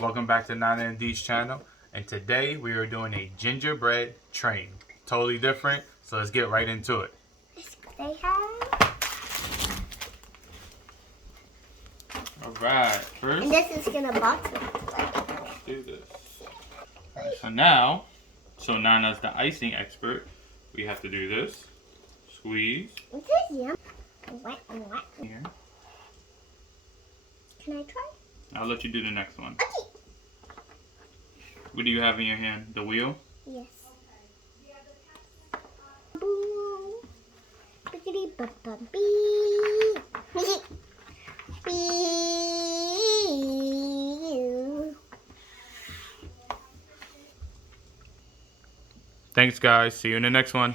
Welcome back to Nana and D's channel. And today we are doing a gingerbread train. Totally different, so let's get right into it. They have. Alright, first. And this is gonna box it. Let's do this. Alright, so Nana's the icing expert. We have to do this. Squeeze. This is yum. What? Here. Can I try? I'll let you do the next one. Okay. What do you have in your hand? The wheel? Yes. Boom. Biggity ba ba bee. Bee. Thanks guys. See you in the next one.